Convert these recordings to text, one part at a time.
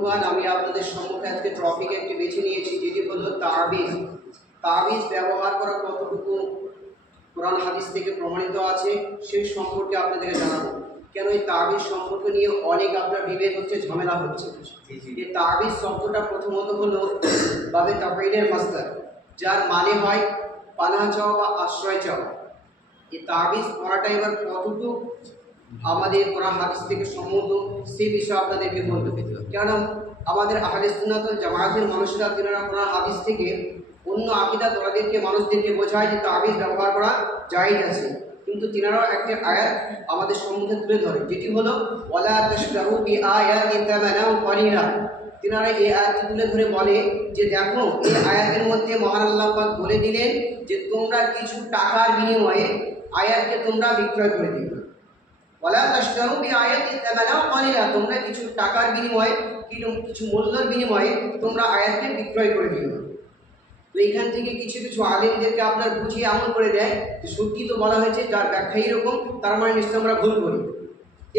বন্ধুগণ, আমি আপনাদের সম্মুখে আজকে টপিক একটি বেছে নিয়েছি, যেটি হলো তাবিজ। তাবিজ ব্যবহার করা কতটুকু কোরআন হাদিস থেকে প্রমাণিত আছে সেই সম্পর্কে আপনাদেরকে জানাবো। কেন এই তাবিজ সম্পর্ক নিয়ে অনেক আপনার বিভেদ হচ্ছে, ঝামেলা হচ্ছে। এই তাবিজ শব্দটা প্রথমত হলো বাবে তাফঈলের মাসদার, যার মানে হয় পানাহ চাওয়া বা আশ্রয় চাওয়া। এই তাবিজ পড়াটা এবার কতটুকু আমাদের কোরআন হাদিস থেকে সম্মত সে বিষয়ে আপনাদেরকে বলতে পেতে হবে। কেন আমাদের আহলে সুন্নাত ওয়াল জামায়াতের মানুষরা যারা কোরআন হাদিস থেকে অন্য আকীদা ওনাদেরকে মানুষদেরকে বোঝায় যে তাবিজ ব্যবহার করা জায়েজ আছে, কিন্তু তিনারাও একটা আয়াত আমাদের সম্মুখে তুলে ধরে, যেটি হলো ওয়ালা তাশতারু বিআয়াতি তামানাও কলিলা। তিনারা এই আয়াতটি তুলে ধরে বলে যে দেখো, এই আয়াতের মধ্যে মহান আল্লাহ পাক বলে দিলেন যে তোমরা কিছু টাকার বিনিময়ে আয়াতকে তোমরা বিক্রয় করে দিবে। ওয়ালা তাশতারু বিআয়াতি তামানাও কলিলা, তোমরা কিছু টাকার বিনিময়ে কিছু মূল্যের বিনিময়ে তোমরা আয়াতকে বিক্রয় করে দিবে। তো এখান থেকে কিছু কিছু আলেমদেরকে আপনার বুঝিয়ে এমন করে দেয় যে সত্যি তো বলা হয়েছে, যার ব্যাখ্যা এরকম তার মানে নিশ্চয় আমরা ভুল করি,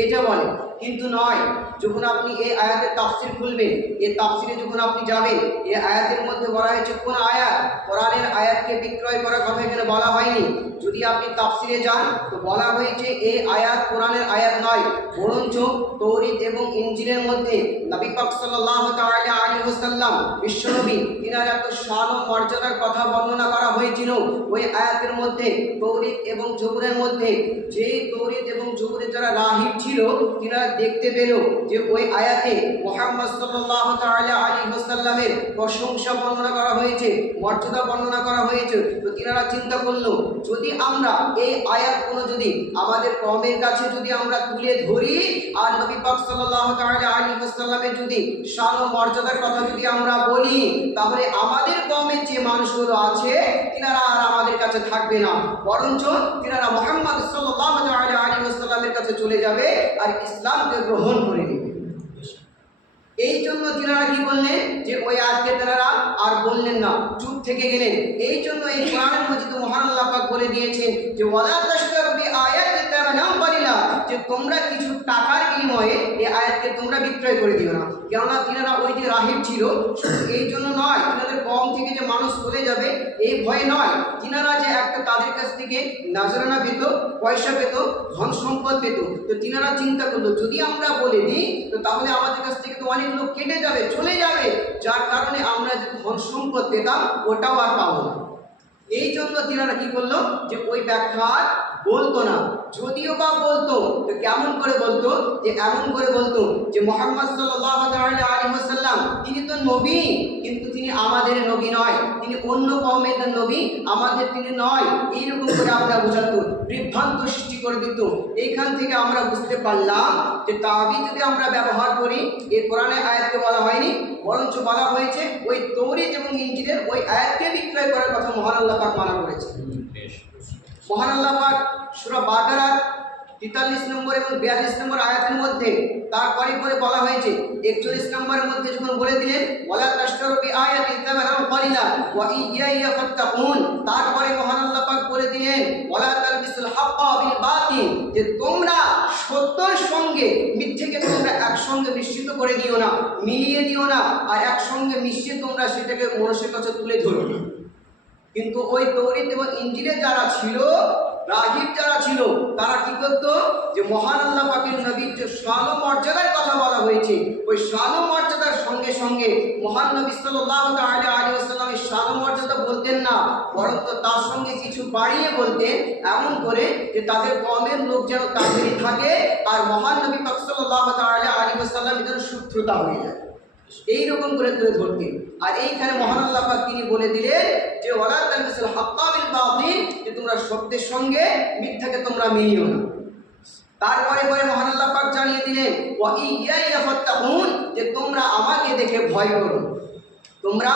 এটা বলে। কিন্তু নয়, যখন আপনি এই আয়াতের তাফসির খুলবেন, এই তাফসিরে যখন আপনি যাবেন, এই আয়াতের মধ্যে বলা হয়েছে কোন আয়াত? কোরআনের আয়াতকে বিক্রয় করার কথা এখানে বলা হয়নি। যদি আপনি তাফসিরে যান তো বলা হয়েছে এই আয়াত কোরআনের আয়াত নয়, বরঞ্চ তৌরাত এবং ইনজিলের মধ্যে নবী পাক সাল্লাল্লাহু তাআলা আলাইহি ওয়াসাল্লাম বিশ্বনবী তিনার এত শান ও মর্যাদার কথা বর্ণনা করা হয়েছিল। ওই আয়াতের মধ্যে তৌরাত এবং জবুরের মধ্যে, যেই তৌরাত এবং জবুরের যারা রাহিব ছিল তিনারা দেখতে পেল যে ওই আয়াতে মুহাম্মদ সাল্লাল্লাহু তাআলা আলাইহি ওয়াসাল্লামের প্রশংসা বর্ণনা করা হয়েছে, মর্যাদা বর্ণনা করা হয়েছে। তো তিনারা চিন্তা করলো, যদি আমরা এই আয়াতগুলো যদি আমাদের কওমের কাছে যদি আমরা তুলে ধরি আর নবী পাক সাল্লাল্লাহু তাআলা আলাইহি ওয়াসাল্লামের যদি শান ও মর্যাদার কথা যদি আমরা বলি, তাহলে আমাদের কওমের যে মানুষগুলো আছে তিনারা আর আমাদের কাছে থাকবে না, বরঞ্চ তিনারা মুহাম্মদ সাল্লাল্লাহু তাআলা আলাইহি ওয়াসাল্লামের কাছে চলে যাবে আর ইসলামকে গ্রহণ করে নেবে। এই জন্য তিনারা কি বললেন যে ওই আয়াতকে তারা আর বললেন না, চুপ থেকে গেলেন। এই জন্য এই কোরআনের মধ্যে মহান আল্লাহ পাক বলে দিয়েছেন যে ওয়ালা তাশতারু বিআয়াতি তামানাও কলিলা, যে তোমরা কিছু টাকার বিনিময়ে এই আয়াতকে তোমরা বিক্রয় করে দিও না। কেননা তিনারা ওই যে রাহিব ছিল, এই জন্য নয়, তিনাদের কম থেকে যে মানুষ চলে যাবে এই ভয়ে নয়, তিনারা যে একটা তাদের কাছ থেকে নাজরানা পেত, পয়সা পেত, ধন সম্পদ পেত। তো তিনারা চিন্তা করলো, যদি আমরা বলে দিই তো তাহলে আমাদের কাছ থেকে তো অনেক লোক কেটে যাবে, চলে যাবে, যার কারণে আমরা যে ধন সম্পদ পেতাম ওটাও আর পাবো না। এই জন্য তিনারা কি করলো যে ওই ব্যাখ্যা বলতো না। যদিও বা বলতো তো কেমন করে বলতো? যে এমন করে বলতো যে মুহাম্মদ সাল্লাল্লাহু তাআলা আলাইহি ওয়াসাল্লাম তিনি তো নবী, কিন্তু তিনি আমাদের নবী নয়, তিনি অন্য কওমের নবী, আমাদের তিনি নয়। এইরকম করে আমরা বোঝাতো, বিভ্রান্ত সৃষ্টি করে দিত। এইখান থেকে আমরা বুঝতে পারলাম যে তাবিজ যদি আমরা ব্যবহার করি, এই কোরআনের আয়াতকে বলা হয়নি, বরঞ্চ বলা হয়েছে ওই তৌরাত এবং ইনজিলের ওই আয়াতকে বিক্রয় করার কথা মহান আল্লাহ পাক মানা করেছে। মহান আল্লাহ পাক সূরা বাকারার 43 নম্বর এবং 42 নম্বর আয়াতের মধ্যে তারপরে পরে বলা হয়েছে 41 নম্বরের মধ্যে যখন বলে দিলেন ওয়ালা তাশতারু বিআয়াতি তামানাও কলিলা ওয়া ইয়্যায়া ফাত্তাকুন, তারপরে মহান আল্লাহ পাক বলে দিলেন ওয়ালা তালবিসুল হাক্কা বিল বাতিল, যে তোমরা সত্যের সঙ্গে মিথ্যাকে তোমরা একসঙ্গে মিশ্রিত করে দিও না, মিলিয়ে দিও না, আর একসঙ্গে মিশিয়ে তোমরা সেটাকে মানুষের কাছে তুলে ধরো না। কিন্তু ওই তৌরাত এবং ইনজিলে যারা ছিল, রাহিব যারা ছিল, তারা কি করতো যে মহান আল্লাহ পাকের নবীর যে শান ও মর্যাদার কথা বলা হয়েছে, ওই শান ও মর্যাদার সঙ্গে সঙ্গে মহান নবী সাল্লাল্লাহু তাআলা আলাইহি ওয়াসাল্লামের শান ও মর্যাদা বলতেন না, বরং তার সঙ্গে কিছু বাড়িয়ে বলতেন, এমন করে যে তাদের কওমের লোক যেন তাদেরই থাকে আর মহান নবী পাক সাল্লাল্লাহু তাআলা আলাইহি ওয়াসাল্লামের যেন শত্রুতা হয়ে যায়, এইরকম করে তুলে ধরতেন। আর এইখানে মহান আল্লাহ পাক তিনি বলে দিলেন যে ওয়ালা তালবিসুল হাক্কা বিল বাতিল, যে তোমরা সত্যের সঙ্গে মিথ্যাকে তোমরা মিলিও না। তারপরে পরে মহান আল্লাহ পাক জানিয়ে দিলেন ওয়া ইয়্যায়া ফাত্তাকুন, যে তোমরা আমাকে দেখে ভয় করো, তোমরা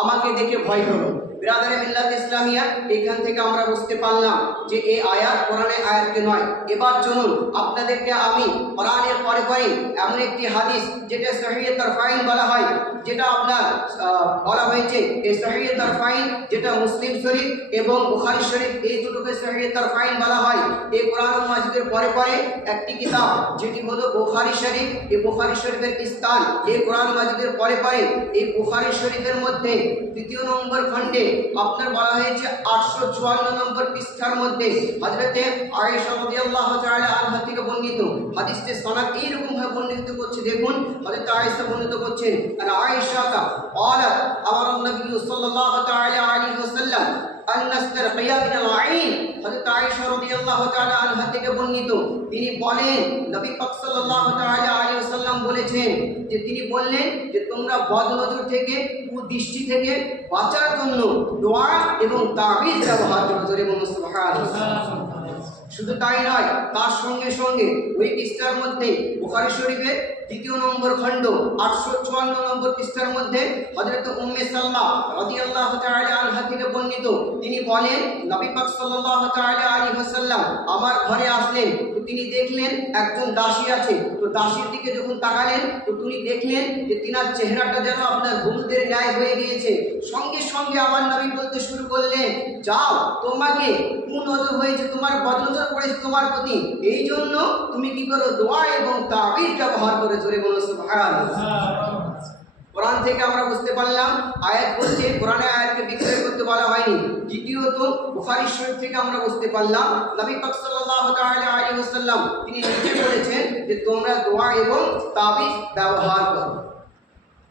আমাকে দেখে ভয় করো। বিরাদারে মিল্লাত ইসলামিয়া, এখান থেকে আমরা বুঝতে পারলাম যে এই আয়াত কোরআনের আয়াতকে নয়। এবার চলুন আপনাদেরকে আমি কোরআনের পরে পরে এমন একটি হাদিস যেটা সহিহ তারফাইন বলা হয়, যেটা আপনার বলা হয়েছে এই সহিহ তারফাইন, যেটা মুসলিম শরীফ এবং বুখারী শরীফ এই দুটোকে সহিহ তারফাইন বলা হয়। এই কোরআন মাজিদের পরে পরে একটি কিতাব যেটি হলো বুখারী শরীফ, এই বুখারী শরীফের স্থান এই কোরআন মাজিদের পরে পরে এই বুখারী শরীফের মধ্যে 3 নম্বর খণ্ডে আপনার বলা হয়েছে 854 নম্বর পৃষ্ঠার মধ্যে হযরতে আয়েশা রাদিয়াল্লাহু তাআলা আনহা থেকে বর্ণিত হাদিসটি সনদ এইরকম ভাবে বর্ণিত করছে। দেখুন হযরত আয়েশা বর্ণিত করছেন, আর আয়েশা কা قالت امر النبي صلى الله تعالى عليه وسلم ان نسترقي من العين। হযরত আয়েশা রাদিয়াল্লাহু তাআলা আনহা থেকে বর্ণিত, তিনি বলেন নবী পাক সাল্লাল্লাহু তাআলা আলাইহি ওয়াসাল্লাম বলেছেন যে তিনি বললেন যে তোমরা বদনজর থেকে, কুদৃষ্টি থেকে বাঁচার জন্য দোয়া এবং তাবিজ ব্যবহার করো। জোরে বলুন সুবহানাল্লাহ। শুধু তাই নয়, তার সঙ্গে সঙ্গে ওই পৃষ্ঠার মধ্যে বুখারী শরীফের 2 নম্বর খণ্ড 854 নম্বর পৃষ্ঠার মধ্যে হযরত উম্মে সালমা রাদিয়াল্লাহু তাআলা আনহা থেকে বর্ণিত, তিনি বলেন নবী পাক সাল্লাল্লাহু তাআলা আলাইহি ওয়াসাল্লাম আমার ঘরে আসলেন, তো তিনি দেখলেন একজন দাসী আছে। তো দাসীর দিকে যখন তাকালেন তো তিনি দেখলেন যে তিনার চেহারাটা যেন আপনার হলুদের ন্যায় হয়ে গিয়েছে। সঙ্গে সঙ্গে আমার নবী বলতে শুরু করলেন, যাও, তোমাকে কুনজর হয়েছে, তোমার বদনজর পড়েছে তোমার প্রতি, এই জন্য তুমি কি করো, দোয়া এবং তাবিজ ব্যবহার করে। জোরে বলো সুবহানাল্লাহ। কোরআন থেকে আমরা বুঝতে পারলাম আয়াত বলছে কোরআনে আয়াতকে বিক্রয় করতে বলা হয়নি। দ্বিতীয়ত বুখারী শরীফ থেকে আমরা বুঝতে পারলাম নবী পাক সাল্লাল্লাহু তাআলা আলাইহি ওয়াসাল্লাম তিনি নিজে বলেছেন যে তোমরা দোয়া এবং তাবিজ ব্যবহার করো।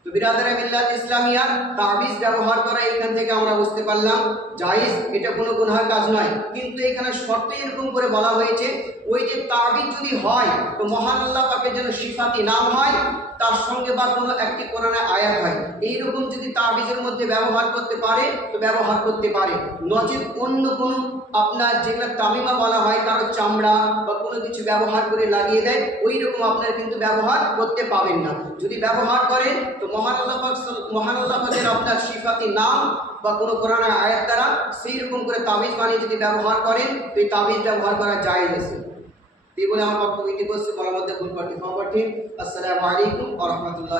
তো বিরাদারে মিল্লাত ইসলামিয়া, তাবিজ ব্যবহার করা এখান থেকে আমরা বুঝতে পারলাম জায়েজ, এটা কোনো গুনাহের কাজ নয়। কিন্তু এখানে শর্ত এরকম করে বলা হয়েছে, ওই যে তাবিজ যদি হয় তো মহান আল্লাহ পাকের যেন সিফাতি নাম হয়, তার সঙ্গে বা কোনো একটি কোরআনের আয়াত হয়, এইরকম যদি তাবিজের মধ্যে ব্যবহার করতে পারে তো ব্যবহার করতে পারে। নচেত অন্য কোনো আপনার যেগুলো তামিমা বলা হয়, কারো চামড়া বা কোনো কিছু ব্যবহার করে লাগিয়ে দেয়, ওই রকম আপনারা কিন্তু ব্যবহার করতে পাবেন না। যদি ব্যবহার করেন তো মহান আল্লাহ পাকের আপনার সিফাতি নাম বা কোনো কোরআনের আয়াত দ্বারা সেই রকম করে তাবিজ বানিয়ে যদি ব্যবহার করেন তো এই তাবিজ ব্যবহার করা জায়েজ আছে। এই বলে আমার বক্তব্য ইতি করছি, বলার মধ্যে ভুল পাঠি ক্ষমা পাঠি। আসসালামু আলাইকুম ওয়া রাহমাতুল্লাহ।